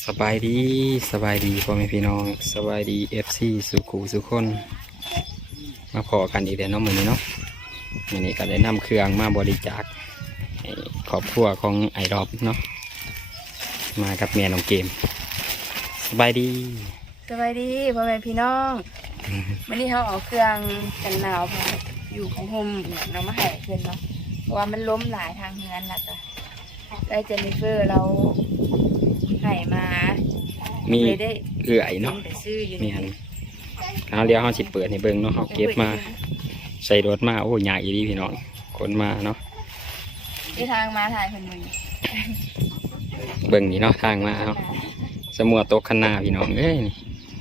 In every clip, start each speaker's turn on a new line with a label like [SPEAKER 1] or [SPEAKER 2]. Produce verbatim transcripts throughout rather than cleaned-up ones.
[SPEAKER 1] สบายดีสบายดีพ่อแม่พี่น้องสบายดีเอฟซีสุขูสุขคนมาพอกันอีกแล้วเนาะมื้อนี้เนาะมื้อนี้ก็ได้นำเครื่องมาบริจาคให้ครอบครัวของไอรอบเนาะมากับเมียน้องเกมสบายดี
[SPEAKER 2] สบายดีพ่อแม่พี่น้องวันนี้เขาเอาเครื่องกันหนาวพออยู่ของโฮมเนี่ยเรามาให้เพื่อนเนาะเพราะว่ามันล้มหลายทางเงินละจ้ะได้เจนนิเฟอร์เราให้มา
[SPEAKER 1] มี
[SPEAKER 2] เลยได้
[SPEAKER 1] เอื่อยเนาะ
[SPEAKER 2] แต่ซื้ออยู่
[SPEAKER 1] มีอันเอาเดี๋ยวเขาสิเปิดให้เบิ่งเนาะเขาเก็บมาใส่รถมาโอ้ยากอีดีพี่น้องคนมาเนาะ
[SPEAKER 2] ที่ทางมาถ่ายคนมึง
[SPEAKER 1] เบิ่งนี่เนาะทางมาเนาะสมัวโต๊ะข้างหน้าพี่น้องเอ้ยนี่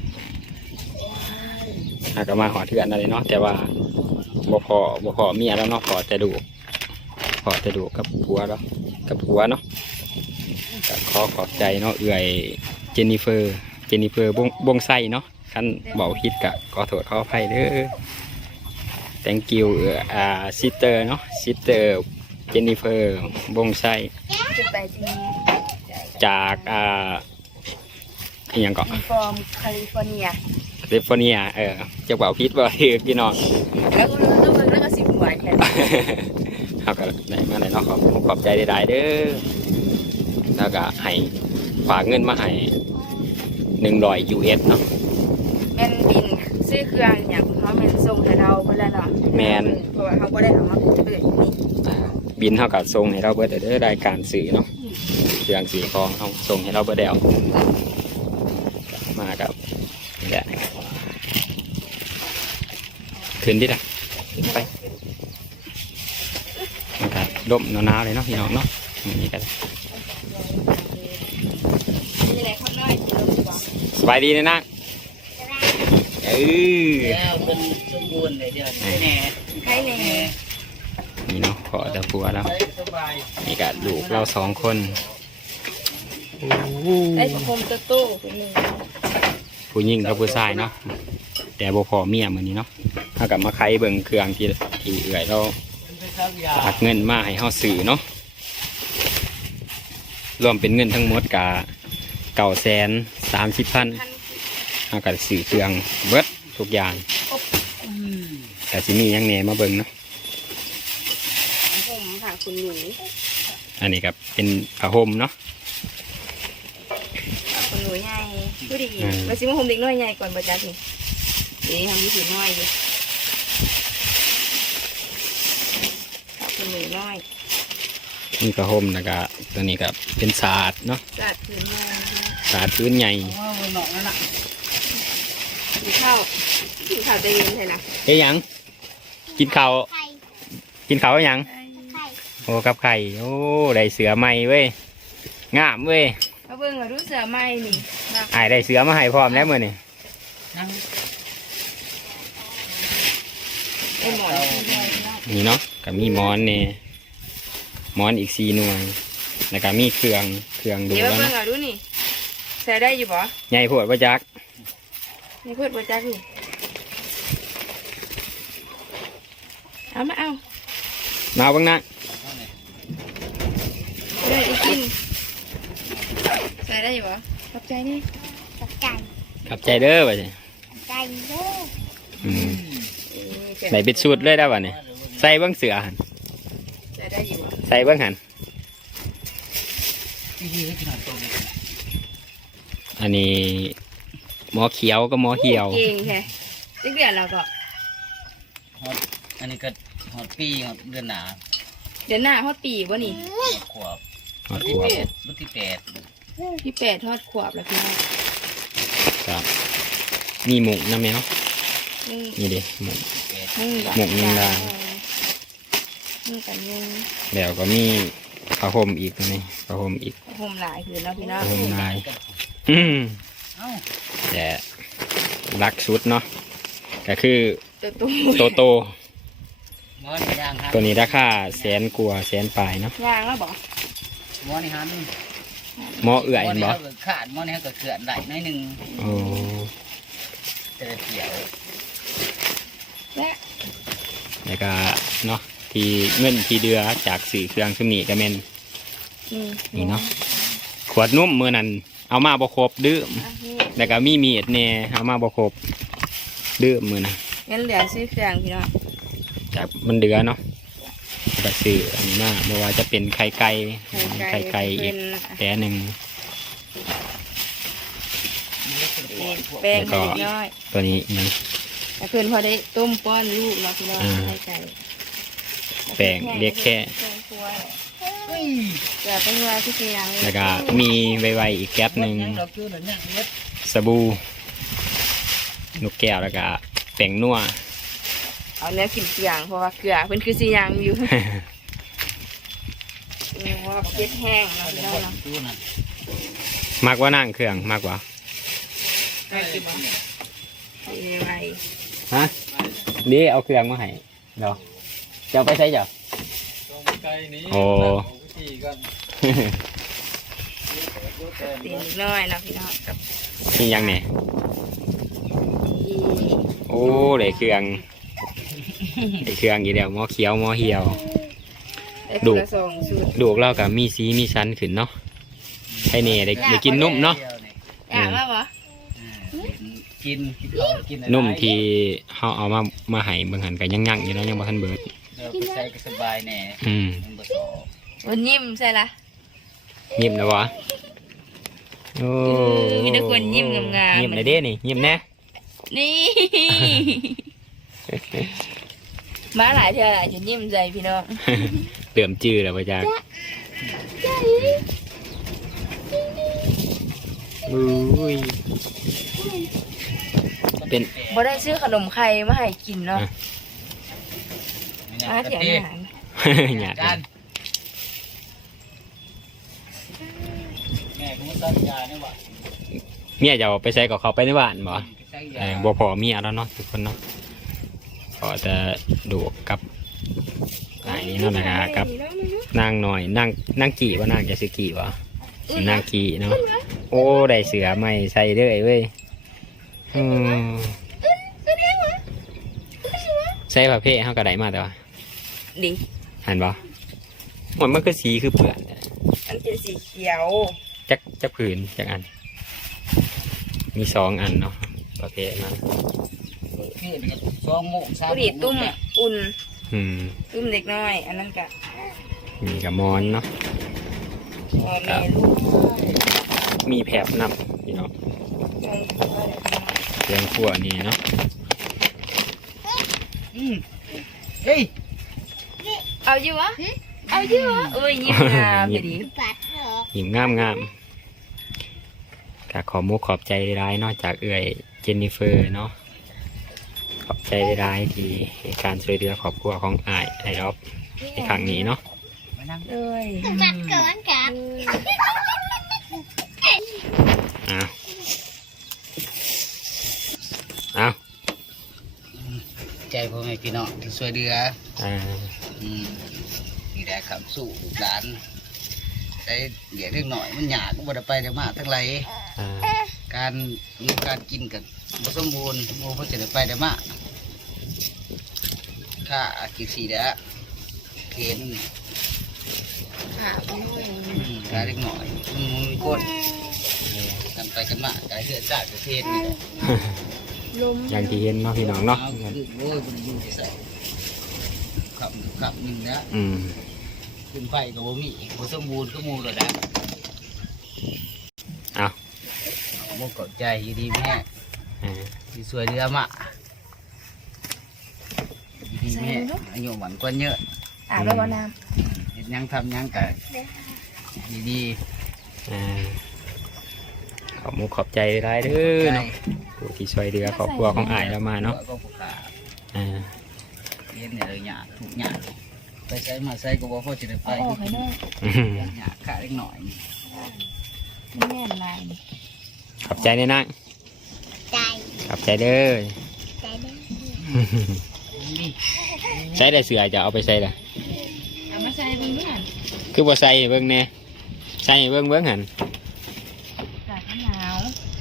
[SPEAKER 1] หากมาหอเถื่อนอะไรเนาะแต่ว่าบ่พอบ่พอเมียแล้วเนาะพอแต่ดูพอแต่ดูกับผัวแล้วกับผัวเนาะก็ขอขอบใจเนาะเอื่อยเจนนิเฟอร์เจนนิเฟอร์บงบงไส้เนาะคันเบาคิดกะขอโทษขออภัยเด้อ thank you เอ่ออ่าซิสเตอร์เนาะซิสเตอร์เจนนิเฟอร์บงไส้
[SPEAKER 2] จุดไปจริง
[SPEAKER 1] จากอ่าอหยังเกาะ
[SPEAKER 2] ฟอร์มแคลิฟอร์เนีย
[SPEAKER 1] แคลิฟอร์เนียเออจะเบาพิษบ่ถือพี่น้อง
[SPEAKER 2] แล้วก็ต้องมึงแล้วก็สิบหัวแค่
[SPEAKER 1] เขาก็ได้มาได้เนาะขอบขอบใจได้ๆเด้อแล้วก็ให้ฝากเงินมาให้หนึ่งร้อยยูเอสเนาะ
[SPEAKER 2] แมนบินซื้อเครื่องอย่างเขาแมนส่งให้เราเพื่อนเนาะ
[SPEAKER 1] แม่น
[SPEAKER 2] เพราะว่าเขาก็ได้เอามาเปิดนี่
[SPEAKER 1] อ่าบินเท่ากับส่งให้เราเบิดเด้อรายการสื่อเนาะเครื่องสีของเขาส่งให้เราเบิดแล้วมากับนี่แหละขึ้นดิล่ะขึ้นไปมันก็ร่มหนาวๆเลยเนาะพี่น้องเนาะนี่กัน
[SPEAKER 2] มีอะไรข้างน้อยกินเราดีกว่า
[SPEAKER 1] สบายดีนะนะเออ
[SPEAKER 3] แล้วเป็นสมบูรณ์เลยเดี๋ยวนี้แน่
[SPEAKER 2] ใครเนี่ย
[SPEAKER 1] นี่เนาะขอแต่ผัวแล้ว
[SPEAKER 3] สบาย
[SPEAKER 1] นี่ก็ลูกเราสองคน
[SPEAKER 2] ไอ้ผมตะตู้คนหนึ่ง
[SPEAKER 1] ผู้หญิงกับผู้ชายเนาะแต่บ่พอเมียมือนี้เนาะถ้ากับมาไขเบิ่งเครื่องที่ที่เอื่อยเรา
[SPEAKER 3] เป็นข้าวยา
[SPEAKER 1] ฝากเงินมาให้เฮาซื้อเนาะรวมเป็นเงินทั้งหมดกะเก้าแสนสามสิบพันเฮาก็ซื้อเครื่องเบิดทุกอย่างแต่สิมีหยังแหน่มาเบิ่งเนาะ
[SPEAKER 2] ผมค่ะคุณหนู
[SPEAKER 1] อันนี้ก็เป็นผ้าห่มเนาะ
[SPEAKER 2] คุณหนูใหญ่ผู้ดีมาซิมาผมเด็กน้อยใหญ่ก่อนประจักษ์นี่เดี๋ยวทำยี่สิบน้อยอยู่คุณหนูน้อย
[SPEAKER 1] นี่ผ้าห่มแล้วก็ตัวนี้ก็เป็นศาสตร์เนาะ
[SPEAKER 2] จัดพื้นมา
[SPEAKER 1] ศาสตร์พื้นใหญ่
[SPEAKER 3] ว่ามันหนอกนั่นแหละ
[SPEAKER 2] กินข้าวกินข้าวใจเย็นใช่ไหม
[SPEAKER 1] เอ้ยหยังกินข้าวกินข้าวกับหยังโอ้กับไข่โอ้ได้เสือใหม่เว้ยงามเว้ย
[SPEAKER 2] มาเบิ่งมาดูเสือไหมนี่นะ
[SPEAKER 1] อายได้เสือมาให้พร้อมแล้วมื้อนี่
[SPEAKER 3] นั่ง
[SPEAKER 2] ไอ้หมอนที่น้อยนะ
[SPEAKER 1] นี่เนาะก็มีหมอนเนี่ยหมอนอีกสี่หน่วยแล้วก็มีเครื่องเครื่องดู
[SPEAKER 2] เดี๋ยว
[SPEAKER 1] แล้ว
[SPEAKER 2] มาเบิ่ง
[SPEAKER 1] เนาะ
[SPEAKER 2] เอาดูนี่ใส่ได้อยู่ปะ
[SPEAKER 1] ใหญ่โพดว่าจัก
[SPEAKER 2] นี่เพื่อนประจักษ์นี่เอามาเอา
[SPEAKER 1] มาเอาเบ้างนะ
[SPEAKER 2] ได้อีกกินใส่ได้อยู่ปะขอบใจนี่
[SPEAKER 4] ไก่
[SPEAKER 1] ขับใจเด้อว่าสิ
[SPEAKER 4] ไก่เด้อ
[SPEAKER 1] อืมใส่เป็นชุดเลยได้ป่ะเนี่ยใส่เบื้องเสือหัน
[SPEAKER 2] ใส่ได้อยู่ปะ
[SPEAKER 1] ใส่เบื้องหัน
[SPEAKER 3] ที่ที่ขนาดตรงนี้
[SPEAKER 1] อันนี้หมอเขียวกับหมอเหี่ยว
[SPEAKER 2] เก่งแค่จักเดือนเราก็
[SPEAKER 3] ฮอตอันนี้ก็ฮอตปีฮอตเดือนหนา
[SPEAKER 2] เดือนหน้าฮอดปีวะนี่
[SPEAKER 3] ฮอตขวบ
[SPEAKER 1] หมอ
[SPEAKER 3] ที่
[SPEAKER 1] ขวบ
[SPEAKER 3] แปดรุ่นที่แปด
[SPEAKER 2] พี่แปดทอดขวบแล้วพี่น้อง
[SPEAKER 1] ครับมีหมูน้ำไหมเนาะ
[SPEAKER 2] มึง
[SPEAKER 1] นี่ดิหมู
[SPEAKER 3] แปด
[SPEAKER 2] มึง
[SPEAKER 1] หมกยิงดา
[SPEAKER 2] มึงกันยัง
[SPEAKER 1] แล้วก็มีผ้าห่มอีกนี่ผ้าห่มอีก
[SPEAKER 2] ห่มหลายคืนแล้วพี่น้อง
[SPEAKER 1] ผ้าห่มลายอืม
[SPEAKER 3] เอ้า
[SPEAKER 1] แต่รักชุดเนาะก็คือ
[SPEAKER 2] ตัวตู้
[SPEAKER 1] โตโต
[SPEAKER 3] หมอนไปย่างครับ
[SPEAKER 1] ตัวนี้ราคาแสนกว่าแสนปลายเนาะ
[SPEAKER 2] ย่างแล้วบอก
[SPEAKER 3] หมอนนี่ฮัน
[SPEAKER 1] หมอเอื่อย
[SPEAKER 3] หมอน
[SPEAKER 1] เห็น
[SPEAKER 3] นี่
[SPEAKER 1] บ่
[SPEAKER 3] เขาก็ขาดหมอนนี่เขาก็เกลื่อนได้น้อยหนึ่ง
[SPEAKER 1] โอ้
[SPEAKER 3] แต่เกี่ยว
[SPEAKER 2] และ
[SPEAKER 1] แล้วก็เนาะที่เงินที่เดือจากสื่อเครื่องชุมนี้ก็แม่น
[SPEAKER 2] อืม
[SPEAKER 1] นี่เนาะขวดนุ่มมือนั้นเอามาบ่ครบดื้ม
[SPEAKER 2] อ่ะนี่
[SPEAKER 1] แล้วก็มีมีดแหน่เอามาบ่ครบดื้มมือนะ
[SPEAKER 2] งั้นเหลือซื้อเครื่องพี่น้อง
[SPEAKER 1] จากมันเดือเนาะก็ซื้ออันนี้มาไม่ว่าจะเป็นไข่ไก่ไข่ไก่อีกแต่หนึ่ง
[SPEAKER 2] แป้งให้เล็กน้อย
[SPEAKER 1] ตัวนี้ยัง
[SPEAKER 2] แต่เพื่อนพอได้ต้มป้อนลูกเนาะพี่น้อง
[SPEAKER 1] อ่า
[SPEAKER 2] ไข่ไก่
[SPEAKER 1] แป้งเรียกแค่
[SPEAKER 2] แป้งครัวเดี๋ยวเป็นว่าที่ทีหลังเลย
[SPEAKER 1] แล้วก็มีไวๆอีกแก๊ปหนึ่ง
[SPEAKER 3] ยังดอกจูนหรือยังเม็ด
[SPEAKER 1] สบู่นกแก้วแล้วก็แป้งนัว
[SPEAKER 2] เอาเนื้อกินเกลืองเพราะว่าเกลือเพิ่นคือสียางอยู่ นี่ว่าเก็ดแห้งเนาะพี่น้องเนาะ
[SPEAKER 3] จูนน่ะ
[SPEAKER 1] มากกว่านั่งเครื่องมากกว่า
[SPEAKER 2] ไก่บ่นี่ไว้
[SPEAKER 1] ฮะเดี๋ยวเอาเครื่องมาให้เดี๋ยวจะเอาไปใช้จ้ะโอ้
[SPEAKER 2] ตีนนิดหน้อยเนาะพี่น้องกับ
[SPEAKER 1] นี่ยังเนี่ย
[SPEAKER 2] อี
[SPEAKER 1] โอ้ได้เครื่องได้เครื่องอีกแล้วหม้อเขียวหม้อเหี่ยว
[SPEAKER 2] ได้
[SPEAKER 1] ดู
[SPEAKER 2] คนละสองสูตร
[SPEAKER 1] ดูกเรากับมีสีมีชั้นขึ้นเนาะให้เนี่ยได้ได้กินนุ่มเนาะ
[SPEAKER 2] อยากว่าบ่
[SPEAKER 3] กินกินข้าวกินอะไร
[SPEAKER 1] นุ่มที่เขาเอามามาให้เบิ่งหันกันยังยั่งอยู่เนาะยังบ่ทันเบิด
[SPEAKER 3] เราไปใช้ก็สบายแน่
[SPEAKER 1] อืม
[SPEAKER 3] มันบ่สอ
[SPEAKER 2] วันยิ้มใช่ละ
[SPEAKER 1] ยิ้มนะวะโอ้
[SPEAKER 2] มีแต่คนยิ้มงามๆ
[SPEAKER 1] ยิ้มเลยเด้นี่ยิ้มแน่
[SPEAKER 2] นี่ มาหลายเท่าหลายจนยิ้มใจพี่น้อง
[SPEAKER 1] เติมจื้อแล้วพ่อจากอุ้ยเป็น
[SPEAKER 2] บ่ได้ซื้อขนมไข่มาให้กินเนาะ
[SPEAKER 3] อ่ะ
[SPEAKER 2] มาเถียง
[SPEAKER 3] นี่
[SPEAKER 2] หาง
[SPEAKER 1] หยาด
[SPEAKER 3] จานแม่กูสั่งยาเนี่ยว่ะ
[SPEAKER 1] เมียจะเอาไปใส่กับเขาไปในบ้านบ่
[SPEAKER 3] ใช้
[SPEAKER 1] เออย
[SPEAKER 3] า
[SPEAKER 1] บ่พอเมียแล้วเนาะทุกคนเนาะพอจะดูกับไอ้นี่เนาะนะครับกับนางหน่อยนางนางกี่ว่านางจะซื้อกี่วะนางกี่เนาะโอ้ได้เสือใหม่ใส่เลยเว้ยอืมใส่ผ้าเพ่เขาก็ได้มาแต่ว่า
[SPEAKER 2] ดิ
[SPEAKER 1] หันบ่มันมันคือสีคือเปลือก
[SPEAKER 2] อันเป็นสีเขียว
[SPEAKER 1] จักจักผืนจักอัน มีสองอันเนาะผ้าเพ่นั้น
[SPEAKER 3] คือเด็กสองโมงสาม
[SPEAKER 2] ผู้ดีตุ้มอุ่น
[SPEAKER 1] อืม
[SPEAKER 2] ตุ้มเด็กน้อย อันนั้นกะ
[SPEAKER 1] มีกับมอนเนาะ
[SPEAKER 2] พ่อแม่ลูก
[SPEAKER 1] มีแผบนำพี่น้อง
[SPEAKER 2] ต้อง
[SPEAKER 1] เครื่องขั่วนี่เนาะ
[SPEAKER 3] อืมเฮ้ย
[SPEAKER 2] เอาอยู่วะเอาอยู่วะเอ้ยยิ้มงามเลยดิ
[SPEAKER 4] ปัดเหรอ
[SPEAKER 1] หญิงงามงามก็ขอมุกขอบใจร้ายๆเนอกจากเอื่อยเจนนิเฟอร์เนาะขอบใจร้ายๆที่ให้การช่วยเหลือครอบครัวของอ้ายไอรอบในครั้งนี้เนาะ
[SPEAKER 3] มานั่ง
[SPEAKER 2] เอ้ย
[SPEAKER 4] ปัดเกินกับ
[SPEAKER 1] อ้าวอ้าว
[SPEAKER 3] ใจพ่อแม่พี่น้องที่ช่วยเหลือ
[SPEAKER 1] อ่า
[SPEAKER 3] อืมนี่แหละคำสู้ลูกหลานใช้เดี๋ยวเล็กหน่อยมันหยาดก็บ่ได้ไปได้มากทั้งไร
[SPEAKER 1] อ่า
[SPEAKER 3] การอยู่การกินกันบ่สมบูรณ์โมก็จะได้ไปได้มากค่ากินสีแดะเข็น
[SPEAKER 2] ค่ะพี่น้อง
[SPEAKER 3] อืมค่าเล็กหน่อยมันมีคนกันไปกันมาไกลเสือจากประเทศนี่แหละ
[SPEAKER 2] ลม
[SPEAKER 1] อย่างที่เห็นเนาะพี่น้องเนาะ
[SPEAKER 3] เอาคือโอ้ยมันอยู่ที่ใส่ขับขับหนึ่งนะ
[SPEAKER 1] อืม
[SPEAKER 3] ขึ้นไปกับบ่มีบ่สมบูรณ์ก็มูเลยนะ
[SPEAKER 1] เอา
[SPEAKER 3] บ่กดใจอยู่ดีแม่
[SPEAKER 1] อ่า
[SPEAKER 3] ที่สวยเรือมาอยู่ดีแม่อายุหวานกว่าเยอะ
[SPEAKER 2] อาบแล้วบ่น้
[SPEAKER 3] เห็นยังทำยังกันดี
[SPEAKER 1] อ่าขอมุกขอบใจร้ายๆเด้
[SPEAKER 3] ๆ
[SPEAKER 1] อเนาะผู้ที่ช่วยเหลือครอบครัวของอ้ายเรามาเนาะ
[SPEAKER 3] ก็ผู้ขา
[SPEAKER 1] อ่า
[SPEAKER 3] เรียนเนี่ยเลยหยาดถูกหยาดไปใช้มาใช้ก็บ่พอจะได้
[SPEAKER 2] ำ
[SPEAKER 3] ไป
[SPEAKER 2] เอาออกให้น้อย
[SPEAKER 1] อืม
[SPEAKER 3] หยาดขาเล็กหน่อย
[SPEAKER 2] มันแน่นลาย
[SPEAKER 1] ขอบใจเนี่ยนะ
[SPEAKER 4] ใจ
[SPEAKER 1] ขอบใจเด้อ
[SPEAKER 4] ใจเด้อ
[SPEAKER 1] ใส่ได้เสือจะเอาไปใส่ละ
[SPEAKER 2] เอามาใส่เบิ่งด้วยกัน
[SPEAKER 1] คือบ่ใส่ให้เบิ่งแน่ใส่ให้เบิ่งเบิ่งหัน
[SPEAKER 2] อากาศหนาว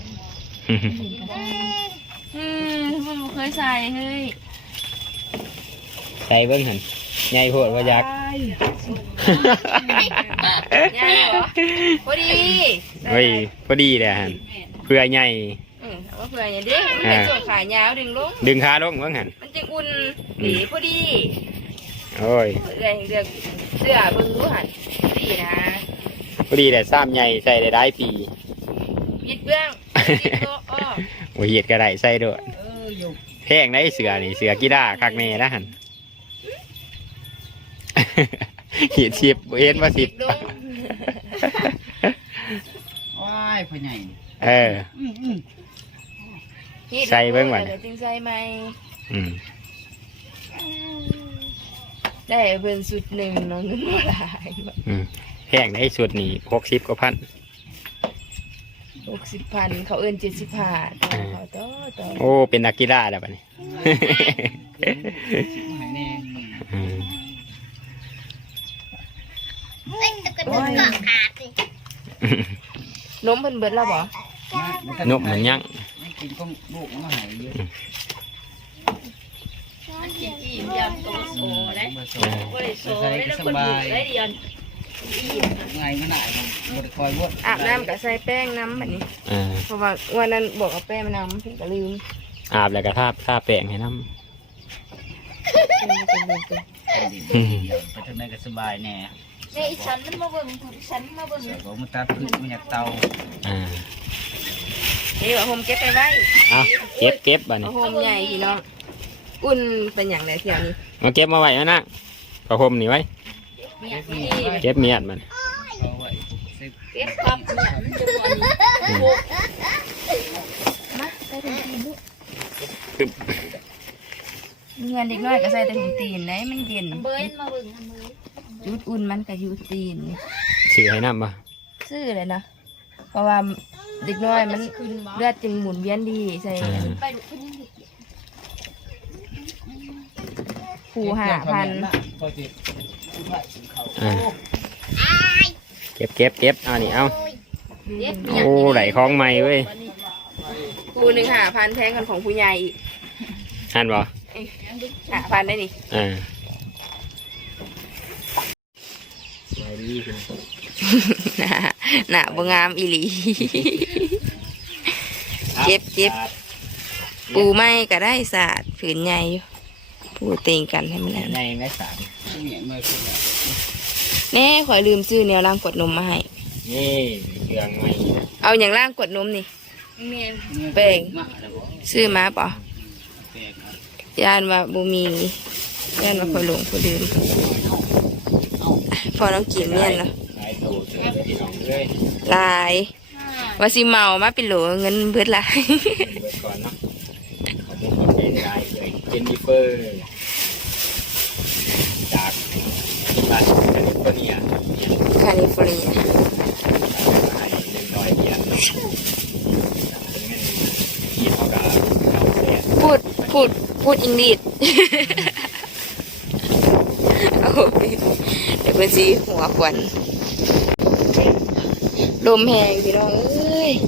[SPEAKER 2] อืมมันบ่เคยใส่เฮ้ย
[SPEAKER 1] ใส่เบิ่งหันใหญ่โพดว่าอยาก
[SPEAKER 2] ใส่ใหญ่เหรอพอดี
[SPEAKER 1] เฮ้ยพอดีเลยฮะเพื่อใหญ่
[SPEAKER 2] อืมเอาว่าเผื่ออย่างนี้มันเป็นส่วนขายาวดึงลง
[SPEAKER 1] ดึงขาลงว่างั้น
[SPEAKER 2] มันจะอุ่นดีพอดี
[SPEAKER 1] โอ้ย
[SPEAKER 2] เรื่องเรื่องเสื้อเบิ่งรู้หันดีนะ
[SPEAKER 1] พอดีแต่ซ้ำใหญ่ใส่ได้ได้ปี
[SPEAKER 2] ยิดเบื้องยิดโลอ้อ
[SPEAKER 1] โอ้ยเหยียดกระไดใส่ด้วย
[SPEAKER 3] เอออยู่
[SPEAKER 1] แพงได้เสือนี่เสือกีฬาคักแน่นะหัน เหียดสิบเอ็นว่าสิบ
[SPEAKER 2] ลง
[SPEAKER 3] ว้ายพ่อใหญ่
[SPEAKER 1] เออ
[SPEAKER 3] อืมอืม
[SPEAKER 2] ยิด
[SPEAKER 1] ใส่เบิ่งก่อน
[SPEAKER 2] ดี๋ยวจึงใส่ไหม
[SPEAKER 1] อืม
[SPEAKER 2] ได้เบิ่งสุดหนึ่งเน้องเงินมาหลาย
[SPEAKER 1] อืมแพงได้สุดนี่หกสิบกว่าพัน
[SPEAKER 2] หกสิบพันเขาเอิ้นเจ็ดสิบห้าต่อเขาต่อต่อ
[SPEAKER 1] โอ้เป็นนักกีฬาแล้วบัดนี้
[SPEAKER 3] หายแน่
[SPEAKER 1] อืม
[SPEAKER 4] เล่นตุ๊กตาเกาะขาดสิ
[SPEAKER 2] นมเพิ่นเบิดแล้วบ่
[SPEAKER 1] นกมันยัง
[SPEAKER 3] ไม่กินก็ลูกมันก็หายเยอะ
[SPEAKER 4] จีจีเดียวตัวโซ่ได้
[SPEAKER 3] เบอร์โซ่
[SPEAKER 4] ก็เลยโซ่
[SPEAKER 3] ใส่
[SPEAKER 4] ได้
[SPEAKER 3] ก็
[SPEAKER 4] แล้ว
[SPEAKER 3] ส
[SPEAKER 4] คน
[SPEAKER 3] บา
[SPEAKER 4] อยู่
[SPEAKER 3] ย
[SPEAKER 4] ได้เดียว
[SPEAKER 3] ไงก็หนายมันบไดคอยวด
[SPEAKER 2] อาบน้ำกับใส่แป้งน้ำแบบนี้
[SPEAKER 1] อ่า
[SPEAKER 2] เพราะว่าวันนั้นบอกเอาแป้งมาน้ำเพิ่นก็ลืม
[SPEAKER 1] อาบแล้วก็ทาทาแป้งให้น้
[SPEAKER 2] เป็นเป็นเป็นเป็น
[SPEAKER 3] ไปทางไหนก็สบายแน่
[SPEAKER 4] ในอีฉันมันมาเบิ่งอีฉันมาเบิ่ง
[SPEAKER 3] เสือผมมันตัดพืชมันอยากเตา
[SPEAKER 1] ำอ่า
[SPEAKER 2] นี่ว่าโฮมเก็บไปไว้
[SPEAKER 1] เอาเก็บเก็บบัดนี้
[SPEAKER 2] เอาโฮมใหญ่พี่น้องอุ่นเป็นอย่างไรเที่ยวนี้
[SPEAKER 1] มาเก็บมาไว้มานะผ้าห่มนี่ไว้
[SPEAKER 4] เนี่ย
[SPEAKER 3] นี่
[SPEAKER 4] นี่
[SPEAKER 1] เก็บเมียดมัน
[SPEAKER 3] เอาไว้เซฟ
[SPEAKER 4] เก็บความเนี่ยมันจะบ่นี่
[SPEAKER 1] อืม
[SPEAKER 2] มาใส่ถุงตีนด้วยเงินเด็กน้อยก็ใส่แต่ถุงตีนไหนมันเย็น
[SPEAKER 4] เบิ้นมาเบิ่งทำมือ
[SPEAKER 2] ยุดอุ่นมันก็อยูตีน
[SPEAKER 1] ซื้อให้น้ำบ่
[SPEAKER 2] ซื้อเลยนะเพราะว่าเด็กน้อยมัน
[SPEAKER 4] ขึ้นบ่
[SPEAKER 2] เลือดจึงหมุนเวียนดีใส่
[SPEAKER 1] อ่า
[SPEAKER 4] ไปดูขึ้นนี่
[SPEAKER 2] ผูหาพัน
[SPEAKER 1] อ่าเก็บเก็บเก็บเอานี่เอา
[SPEAKER 4] เด็ด
[SPEAKER 1] โอ้ไหลคล้องไม้เว้ย
[SPEAKER 2] ผูหนึ่งหาพันแพงกันของผู้ใหญ่อีก
[SPEAKER 1] หันบ่
[SPEAKER 2] หาพันได้นี่
[SPEAKER 1] อ่า
[SPEAKER 2] หน้าหน้าบ่งามอีหลี เจ็บเจ็บ ปูไม่ก็ได้ศาสตร์ผืนใหญ่อยู่ปูเต็งกันให้มันนั่น
[SPEAKER 1] ในแม่สาร
[SPEAKER 3] เนี่ยเมื่อคืน
[SPEAKER 2] แน่ข่อยลืมซื้อแนวล่างกดนมมาให้
[SPEAKER 1] นี่เครื่องไม้
[SPEAKER 2] เอาอย่างล่างกดนมนี่
[SPEAKER 4] แม่
[SPEAKER 2] เป่ง
[SPEAKER 3] มาแล้วบอก
[SPEAKER 2] ซื้อมาเปล่า
[SPEAKER 3] แปลกครับ
[SPEAKER 2] ย่านว่าบูมีย่านว่าข่อยหลงข่อยลืมพอน้องกินเมี่ยนเนาะ
[SPEAKER 1] หลายตัวเจอพี่น้องเลย
[SPEAKER 2] ลายว่าสิเมามาเป็นโหลเงินเบิดหลาย
[SPEAKER 1] เบิดก่อนเนาะขอบคุณขอบใจได้เลยเจนนิเฟอร์จากบ้านแคลิฟอร์เนียเนี่ย
[SPEAKER 2] คาลิฟอร์เนีย
[SPEAKER 1] ให้หนึ่งร้อยเหรียญเป็นเงินที่เท่ากับเก้าแสน
[SPEAKER 2] พูดพูดพูดอังกฤษ โอ้ยเดี๋ยวเพิ่นสิหัวควันลมแหงพี่น้องเอ้ย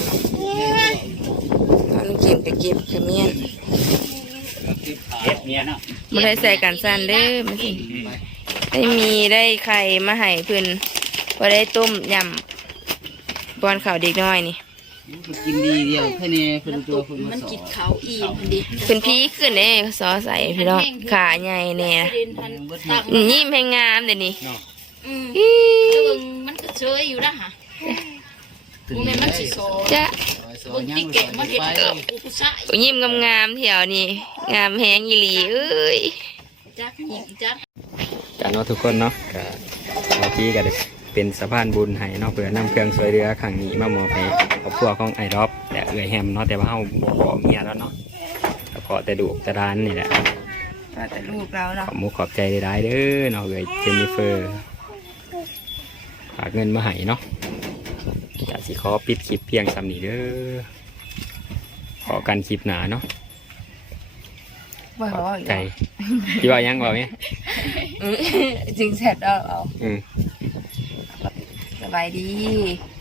[SPEAKER 2] ตอนเก็บก็เก็บขมิ้น
[SPEAKER 3] เก็บเนี่ยเนาะ
[SPEAKER 2] มันได้ใส่กันสั้นเด้อมันสิได้มีได้ไข่มาให้เพิ่นพอได้ต้มยำบอนข้าวเด็กน้อยนี่
[SPEAKER 3] กินดีเดียวแค่นี้เพิ่นตัวเพิ่น
[SPEAKER 4] มั
[SPEAKER 3] มาน สอ
[SPEAKER 4] กิน
[SPEAKER 3] น
[SPEAKER 4] เขาอีกดิ
[SPEAKER 2] เพิ่นพีขึ้นเด้ซอใส่พี่น้องขาใหญ่แน่
[SPEAKER 4] เดินทันตัก
[SPEAKER 2] อืมยิ้มให้งามเดี๋ยวนี้
[SPEAKER 1] เนาะ
[SPEAKER 4] อืม
[SPEAKER 2] อี๋
[SPEAKER 4] เบิ่งมันก็เชยอยู่นะฮะบ่แม่นมันสิโซ
[SPEAKER 2] จ๊ะ
[SPEAKER 3] ซอ
[SPEAKER 4] เบิ่ง
[SPEAKER 3] ยัง
[SPEAKER 4] ที่เก่งมันเฮ็ดเกิบกูซะ
[SPEAKER 2] โอ้ยิ้มงามๆแถวนี้งามแฮงอีหลีเอ้ย
[SPEAKER 4] จักหญิงจัก
[SPEAKER 1] กันเนาะทุกคนเนาะก็เมื่อกี้ก็ได้เป็นสะพานบุญให้เนาะเพื่อนำเครื่องช่วยเหลือครั้งนี้มามอบให้ครอบครัวของไอรอบและเอื้อยแฮมเนาะแต่ว่าเฮาบ่ขอเมียแล้วเนาะก็ขอแต่ดูกแต่ร้านนี่แหละ
[SPEAKER 2] แต่ลูกเราเนาะ
[SPEAKER 1] ขอบมุกขอบใจได้ๆเด้อเนาะเอื้อยเจนนิเฟอร์ฝากเงินมาให้เนาะอยากสิขอปิดคลิปเพียงซ้ำนี้เด้อขอกันคลิปหนาเนาะ
[SPEAKER 2] ว่า
[SPEAKER 1] ข
[SPEAKER 2] เขา
[SPEAKER 1] อบ
[SPEAKER 2] เอาอีก
[SPEAKER 1] ใจที่ว่ายังบอกไหม
[SPEAKER 2] อืมจึงเสร็จแล้วเอา
[SPEAKER 1] อืม
[SPEAKER 2] สบายดี